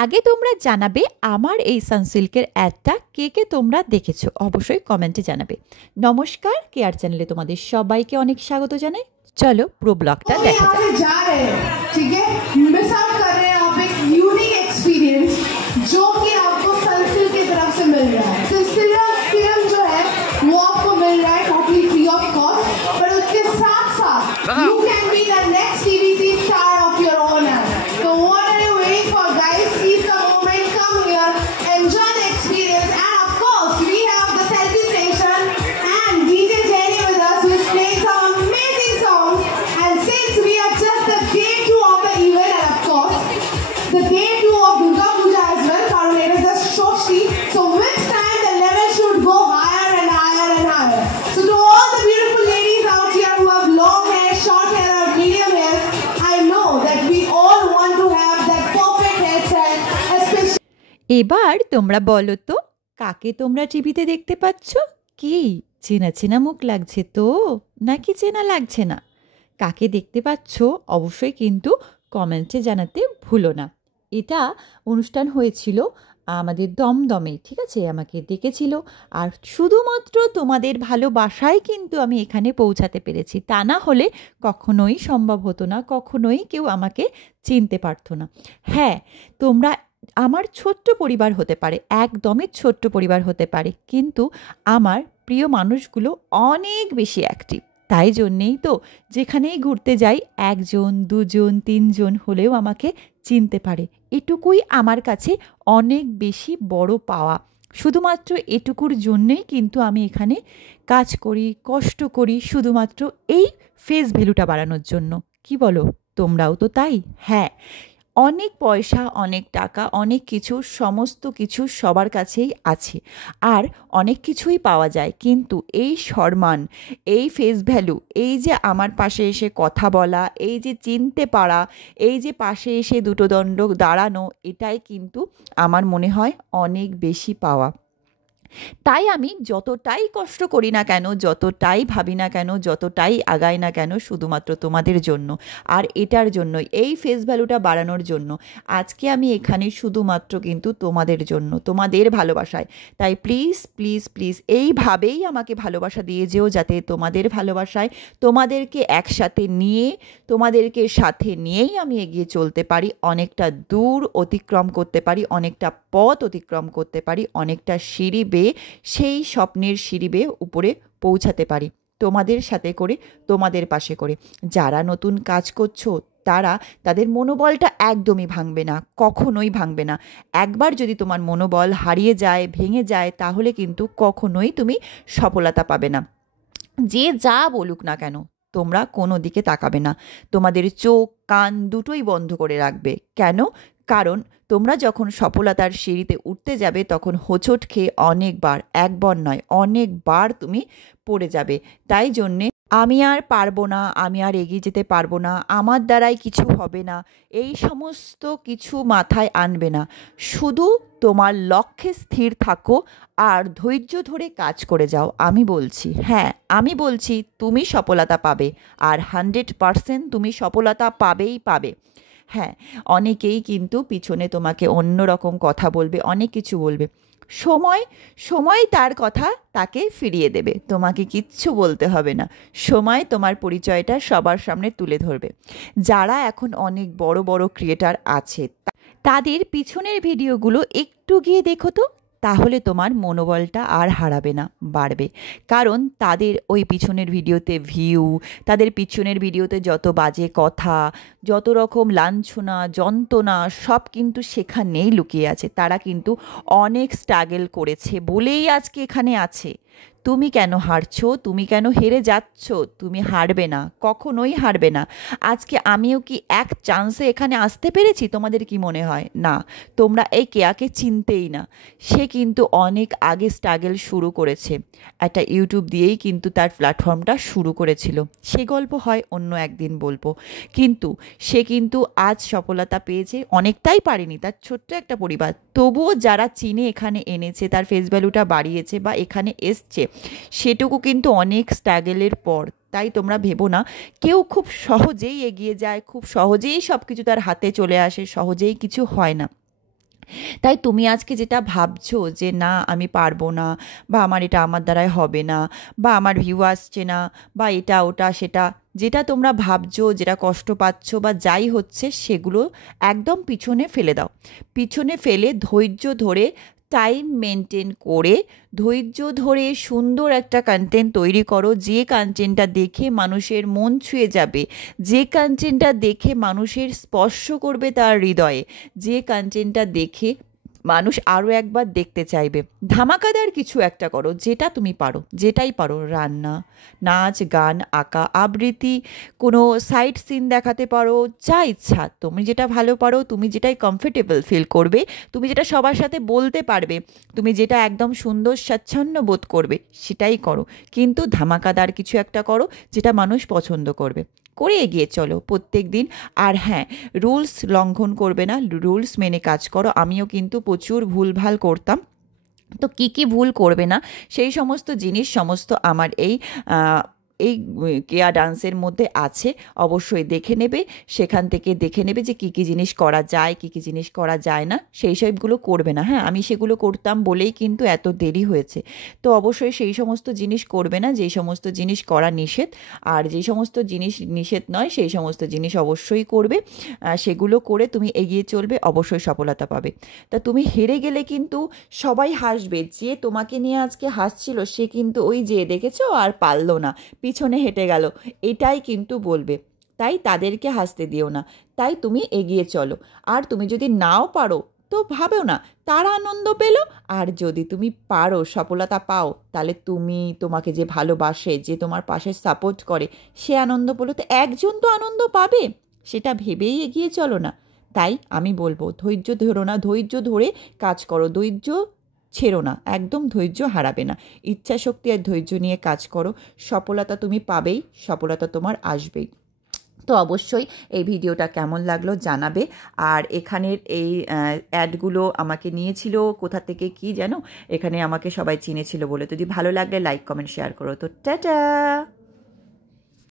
আগে তোমরা জানাবে আমার এই সানসিল্কের অ্যাডটা কে কে তোমরা দেখেছো, অবশ্যই কমেন্টে জানাবে। নমস্কার, কেয়ার চ্যানেলে তোমাদের সবাইকে অনেক স্বাগত জানাই। চলো পুরো ব্লগটা দেখা যাক। ठीक है, मिस आउट कर रहे हैं आप एक यूनिक एक्सपीरियंस जो कि आपको सनसिल्क की तरफ से मिल रहा है। सीरम जो है वो आपको मिल रहा है टोटली फ्री ऑफ कॉस्ट, पर उसके साथ साथ you can be the next TVC star of your own. So what are you waiting for, guys? Seize the moment, come here, enjoy the experience, and of course we have the selfie station and DJ Jenny with us, who is playing some amazing songs. And since we are just the day 2 of the event, and of course the day 2 of Durga Puja as well, Karun, it is just Shoshti, so with time the level should go higher and higher and higher. So to all the beautiful ladies out here who have long hair, short hair or medium hair, I know that we all want to have that perfect hairstyle, especially এবার তোমরা বলো তো, কাকে তোমরা টিভিতে দেখতে পাচ্ছ? কি চেনা চেনা মুখ লাগছে তো, নাকি চেনা লাগছে না? কাকে দেখতে পাচ্ছ অবশ্যই কিন্তু কমেন্টে জানাতে ভুলো না। এটা অনুষ্ঠান হয়েছিল আমাদের দমদমে, ঠিক আছে? আমাকে ডেকেছিল, আর শুধুমাত্র তোমাদের ভালোবাসায় কিন্তু আমি এখানে পৌঁছাতে পেরেছি। তা না হলে কখনোই সম্ভব হতো না, কখনোই কেউ আমাকে চিনতে পারতো না। হ্যাঁ, তোমরা আমার ছোট্ট পরিবার হতে পারে, একদমই ছোট্ট পরিবার হতে পারে, কিন্তু আমার প্রিয় মানুষগুলো অনেক বেশি অ্যাক্টিভ। তাই জন্যেই তো যেখানেই ঘুরতে যাই 1 জন 2 জন 3 জন হলেও আমাকে চিনতে পারে। এটুকুই আমার কাছে অনেক বেশি বড় পাওয়া। শুধুমাত্র এটুকুর জন্যেই কিন্তু আমি এখানে কাজ করি, কষ্ট করি, শুধুমাত্র এই ফেস ভ্যালুটা বাড়ানোর জন্য। কি বলো, তোমরাও তো তাই? হ্যাঁ, অনেক পয়সা, অনেক টাকা, অনেক কিছু, সমস্ত কিছু সবার কাছেই আছে, আর অনেক কিছুই পাওয়া যায়, কিন্তু এই সম্মান, এই ফেস ভ্যালু, এই যে আমার পাশে এসে কথা বলা, এই যে চিনতে পারা, এই যে পাশে এসে দুটো দণ্ড দাঁড়ানো, এটাই কিন্তু আমার মনে হয় অনেক বেশি পাওয়া। তাই আমি যতটাই কষ্ট করি না কেন, যতটাই ভাবি না কেন, যতটাই আগাই না কেন, শুধুমাত্র তোমাদের জন্য, আর এটার জন্য, এই ফেস ভ্যালুটা বাড়ানোর জন্য আজকে আমি এখানে শুধুমাত্র কিন্তু তোমাদের জন্য, তোমাদের ভালোবাসায়। তাই প্লিজ প্লিজ প্লিজ এইভাবেই আমাকে ভালোবাসা দিয়ে যেও, যাতে তোমাদের ভালোবাসায় তোমাদেরকে একসাথে নিয়ে, তোমাদেরকে সাথে নিয়েই আমি এগিয়ে চলতে পারি, অনেকটা দূর অতিক্রম করতে পারি, অনেকটা পথ অতিক্রম করতে পারি, অনেকটা সিঁড়ি বেয়ে, সেই স্বপ্নের সিঁড়ি বেয়ে উপরে পৌঁছাতে পারি, তোমাদের সাথে করে, তোমাদের পাশে করে। যারা নতুন কাজ করছো তারা, তাদের মনোবলটা একদমই ভাঙবে না, কখনোই ভাঙবে না। একবার যদি তোমার মনোবল হারিয়ে যায়, ভেঙে যায়, তাহলে কিন্তু কখনোই তুমি সফলতা পাবে না। যে যা বলুক না কেন, তোমরা কোনো দিকে তাকাবে না, তোমাদের চোখ কান দুটোই বন্ধ করে রাখবে। কেন? কারণ তোমরা যখন সফলতার সিঁড়িতে উঠতে যাবে, তখন হোঁচট খেয়ে অনেকবার, একবার নয় অনেকবার তুমি পড়ে যাবে। তাই জন্যে আমি আর পারবো না, আমি আর এগিয়ে যেতে পারবো না, আমার দ্বারাই কিছু হবে না, এই সমস্ত কিছু মাথায় আনবে না। শুধু তোমার লক্ষ্যে স্থির থাকো আর ধৈর্য ধরে কাজ করে যাও। আমি বলছি, হ্যাঁ আমি বলছি, তুমি সফলতা পাবে, আর 100% তুমি সফলতা পাবেই পাবে। হ্যাঁ, অনেকেই কিন্তু পিছনে তোমাকে অন্য রকম কথা বলবে, অনেক কিছু বলবে। সময় তার কথা তাকে ফিরিয়ে দেবে, তোমাকে কিচ্ছু বলতে হবে না। সময় তোমার পরিচয়টা সবার সামনে তুলে ধরবে। যারা এখন অনেক বড় বড় ক্রিয়েটার আছে, তাদের পিছনের ভিডিওগুলো একটু গিয়ে দেখো তো, তাহলে তোমার মনোবলটা আর হারাবে না, বাড়বে। কারণ তাদের ওই পিছনের ভিডিওতে ভিউ, তাদের পিছনের ভিডিওতে যত বাজে কথা, যত রকম লাঞ্ছনা, যন্ত্রণা, সব কিন্তু সেখানেই লুকিয়ে আছে। তারা কিন্তু অনেক স্ট্রাগল করেছে বলেই আজকে এখানে আছে। তুমি কেন হারছো? তুমি কেন হেরে যাচ্ছ? তুমি হারবে না, কখনোই হারবে না। আজকে আমিও কি এক চান্সে এখানে আসতে পেরেছি? তোমাদের কি মনে হয়? না, তোমরা এই কেয়াকে চিনতেই না। সে কিন্তু অনেক আগে স্ট্রাগল শুরু করেছে, একটা ইউটিউব দিয়েই কিন্তু তার প্ল্যাটফর্মটা শুরু করেছিল। সে গল্প হয় অন্য একদিন বলবো। কিন্তু সে কিন্তু আজ সফলতা পেয়েছে, অনেকটাই পারেনি, তার ছোট্ট একটা পরিবার, তবুও যারা চিনে এখানে এনেছে, তার ফেস ভ্যালুটা বাড়িয়েছে বা এখানে এসছে, সেটুকু কিন্তু অনেক স্ট্রাগলের পর। তাই তোমরা ভেবো না কেউ খুব সহজেই এগিয়ে যায়, খুব সহজেই সব কিছু তার হাতে চলে আসে, সহজেই কিছু হয় না। তাই তুমি আজকে যেটা ভাবছো যে না আমি পারবো না, বা এটা আমার দ্বারাই হবে না, বা আমার ভিউ আসছে না, বা এটা ওটা সেটা, যেটা তোমরা ভাবছো, যেটা কষ্ট পাচ্ছ বা যাই হচ্ছে, সেগুলো একদম পিছনে ফেলে দাও। পিছনে ফেলে ধৈর্য ধরে, টাইম মেনটেন করে, ধৈর্য ধরে সুন্দর একটা কন্টেন্ট তৈরি করো, যে কন্টেন্টটা দেখে মানুষের মন ছুঁয়ে যাবে, যে কন্টেন্টটা দেখে মানুষের স্পর্শ করবে তার হৃদয়ে, যে কন্টেন্টটা দেখে মানুষ আরও একবার দেখতে চাইবে। ধামাকাদার কিছু একটা করো, যেটা তুমি পারো, যেটাই পারো, রান্না, নাচ, গান, আঁকা, আবৃত্তি, কোনো সাইট সিন দেখাতে পারো, যা ইচ্ছা তুমি যেটা ভালো পারো, তুমি যেটাই কমফোর্টেবল ফিল করবে, তুমি যেটা সবার সাথে বলতে পারবে, তুমি যেটা একদম সুন্দর স্বাচ্ছন্দ্য বোধ করবে, সেটাই করো। কিন্তু ধামাকাদার কিছু একটা করো, যেটা মানুষ পছন্দ করবে, করে এগিয়ে চলো প্রত্যেক দিন। আর হ্যাঁ, রুলস লঙ্ঘন করবে না, রুলস মেনে কাজ করো। আমিও কিন্তু প্রচুর ভুলভাল করতাম, তো কি কি ভুল করবে না সেই সমস্ত জিনিস সমস্ত আমার এই কেয়া ডান্সের মধ্যে আছে। অবশ্যই দেখে নেবে, সেখান থেকে দেখে নেবে যে কী কী জিনিস করা যায়, কী কী জিনিস করা যায় না, সেই সবগুলো করবে না। হ্যাঁ, আমি সেগুলো করতাম বলেই কিন্তু এত দেরি হয়েছে। তো অবশ্যই সেই সমস্ত জিনিস করবে না, যেই সমস্ত জিনিস করা নিষেধ, আর যেই সমস্ত জিনিস নিষেধ নয় সেই সমস্ত জিনিস অবশ্যই করবে। সেগুলো করে তুমি এগিয়ে চলবে, অবশ্যই সফলতা পাবে। তা তুমি হেরে গেলে কিন্তু সবাই হাসবে, যে তোমাকে নিয়ে আজকে হাসছিল সে কিন্তু ওই যে দেখেছো আর পারলো না, পিছনে হেঁটে গেল, এটাই কিন্তু বলবে। তাই তাদেরকে হাসতে দিও না, তাই তুমি এগিয়ে চলো। আর তুমি যদি নাও পারো তো ভাবেও না, তারা আনন্দ পেল। আর যদি তুমি পারো, সফলতা পাও, তাহলে তুমি, তোমাকে যে ভালোবাসে, যে তোমার পাশে সাপোর্ট করে, সে আনন্দ পেলো, তো একজন তো আনন্দ পাবে, সেটা ভেবেই এগিয়ে চলো না। তাই আমি বলবো, ধৈর্য ধরো না, ধৈর্য ধরে কাজ করো, ধৈর্য ছেড়ো না, একদম ধৈর্য হারাবে না। ইচ্ছা শক্তি আর ধৈর্য নিয়ে কাজ করো, সফলতা তুমি পাবেই, সফলতা তোমার আসবেই। তো অবশ্যই এই ভিডিওটা কেমন লাগলো জানাবে। আর এখানের এই অ্যাডগুলো আমাকে নিয়েছিল কোথা থেকে কি জানো, এখানে আমাকে সবাই চিনেছিল বলে। যদি ভালো লাগলে লাইক কমেন্ট শেয়ার করো। তো টাটা।